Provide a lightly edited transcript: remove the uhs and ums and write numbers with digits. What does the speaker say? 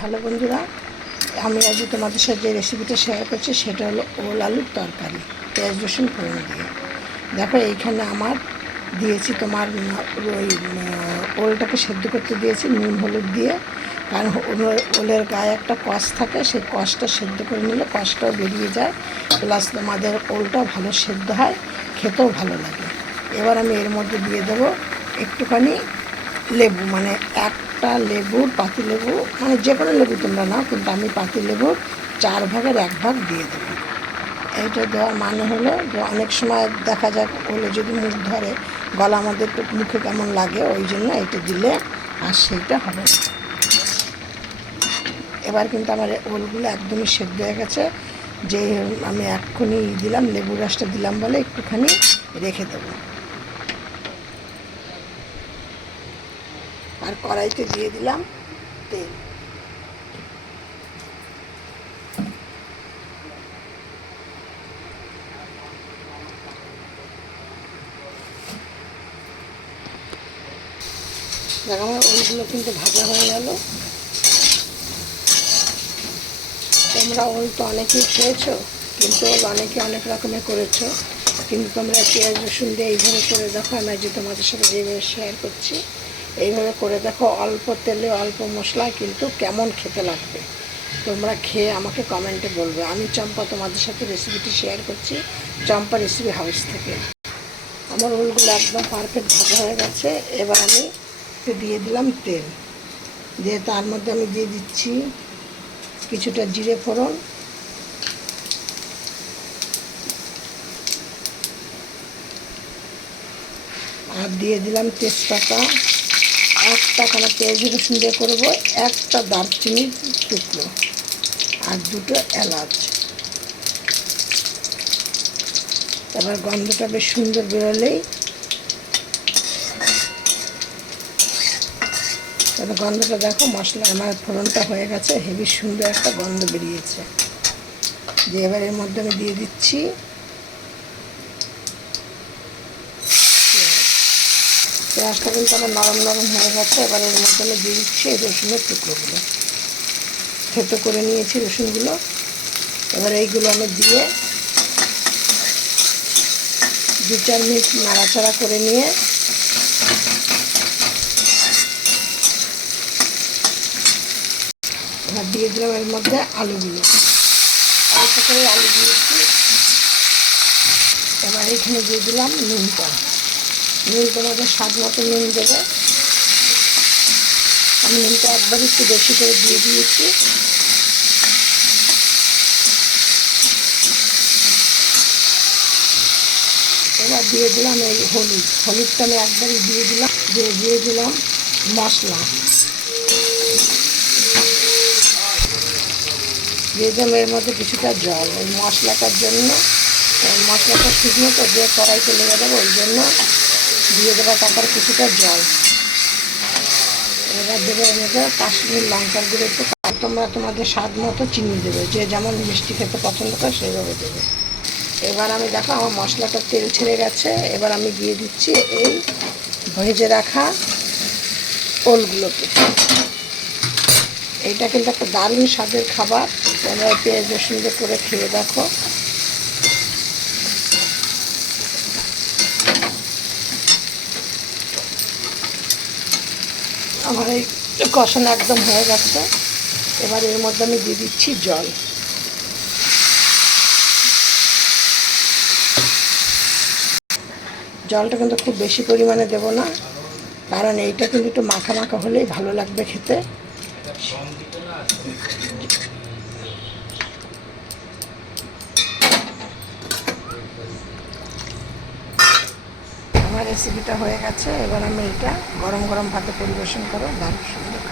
Hello বন্ধুরা, আমি আজ তোমাদের সাথে যে রেসিপিটা শেয়ার করছি সেটা হলো ওল আলুর তরকারি, পেঁয়াজ রসুন ফোড়ন দিয়ে। দেখো এইখানে আমার দিয়েছি তোমার ওই ওলটাকে সেদ্ধ করতে দিয়েছি নুন হলুদ দিয়ে, কারণ ওলের গায়ে একটা কষ থাকে, সেই কষটা সেদ্ধ করে নিলে কষটাও বেরিয়ে যায়, প্লাস তোমাদের ওলটাও ভালো সেদ্ধ হয়, খেতেও ভালো লাগে। এবার আমি এর মধ্যে দিয়ে দেবো একটুখানি লেবু, মানে একটা লেবুর পাতি লেবু, মানে যে কোনো লেবু তোমরা নাও, কিন্তু আমি পাতি লেবুর 4 ভাগের 1 ভাগ দিয়ে দেবো। এইটা দেওয়ার মানে হলো যে অনেক সময় দেখা যায় ওলে যদি মুখ ধরে, গলা আমাদের একটু মুখে কেমন লাগে, ওই জন্য এটা দিলে আর সেইটা হবে না। এবার কিন্তু আমার ওলগুলো একদমই সেদ্ধ হয়ে গেছে, যে আমি এক্ষুনি দিলাম লেবু রসটা দিলাম বলে একটুখানি রেখে দেবো। আর কড়াইতে দিয়ে দিলাম তেল। দেখো আমার ওলগুলো কিন্তু ভাজা হয়ে গেল। তোমরা ওল তো অনেকেই খেয়েছো, কিন্তু ওল অনেকে অনেক রকমের করেছো, কিন্তু তোমরা পেঁয়াজ রসুন দিয়ে এইভাবে করে দেখো। আমি যে তোমাদের সাথে যেভাবে শেয়ার করছি এইভাবে করে দেখো, অল্প তেলে অল্প মশলায় কিন্তু কেমন খেতে লাগবে। তোমরা খেয়ে আমাকে কমেন্টে বলবে। আমি চম্পা তোমাদের সাথে রেসিপিটি শেয়ার করছি, চম্পা রেসিপি হাউস থেকে। আমার ওলগুলো একদম পারফেক্ট ভাজা হয়ে গেছে। এবার আমি একটু দিয়ে দিলাম তেল, দিয়ে তার মধ্যে আমি দিয়ে দিচ্ছি কিছুটা জিরে ফোড়ন, আর দিয়ে দিলাম তেজপাতা, একটা খানা পেঁয়াজ রসুন দিয়ে করবো, একটা দারচিনির টুকরো, আর 2টো এলাচ। এবার গন্ধটা বেশ সুন্দর বেরোলেই, তবে গন্ধটা দেখো, মশলা আমার ফোড়নটা হয়ে গেছে, হেভি সুন্দর একটা গন্ধ বেরিয়েছে। যে এবার এর মধ্যে আমি দিয়ে দিচ্ছি পেঁয়াজটা, কিন্তু আমার নরম নরম হয়ে গেছে। এবার এর মধ্যে আমি দিয়ে দিচ্ছি এই রসুনের টুকরোগুলো, থেতো করে নিয়েছি রসুনগুলো। এবার এইগুলো আমি দিয়ে 2-4 মিনিট নাড়াচাড়া করে নিয়ে এবার দিয়ে দিলাম এর মধ্যে আলুগুলো, অল্প করে আলু দিয়েছি। এবার এখানে দিয়ে দিলাম নুনটা, নুন তোমাদের স্বাদ মতো নুন দেবে। আমি নুনটা একবার একটু বেশি করে দিয়ে দিয়েছি। এবার দিয়ে দিলাম এই হলুদটা আমি একবারই দিয়ে দিলাম। দিয়ে দিলাম মশলা, দিয়ে দিলাম এর মধ্যে কিছুটা জল, ওই মশলাটার জন্য। মশলাটা শুকনো তো, যে কড়াইতে লেগে দেবো, ওই জন্য দিয়ে দেবো তারপরে কিছুটা জল। এবার দেবো এর মধ্যে কাশ্মীর লঙ্কার গুঁড়ো একটু, তোমরা তোমাদের স্বাদ মতো চিনি দেবে, যে যেমন মিষ্টি খেতে পছন্দ করে সেইভাবে দেবে। এবার আমি দেখো আমার মশলাটা তেল ছেড়ে গেছে। এবার আমি দিয়ে দিচ্ছি এই ভেজে রাখা ওলগুলোকে। এইটা কিন্তু একটা দারুণ স্বাদের খাবার, তোমরা পেঁয়াজ রসুন দিয়ে করে খেয়ে দেখো। আমার এই কষানো একদম হয়ে গেছে। এবার এর মধ্যে আমি দিয়ে দিচ্ছি জল। জলটা কিন্তু খুব বেশি পরিমাণে দেব না, কারণ এইটা কিন্তু একটু মাখা মাখা হলেই ভালো লাগবে খেতে। আমার রেসিপিটা হয়ে গেছে। এবার আমি এটা গরম গরম ভাতে পরিবেশন করো, দারুণ সুন্দর।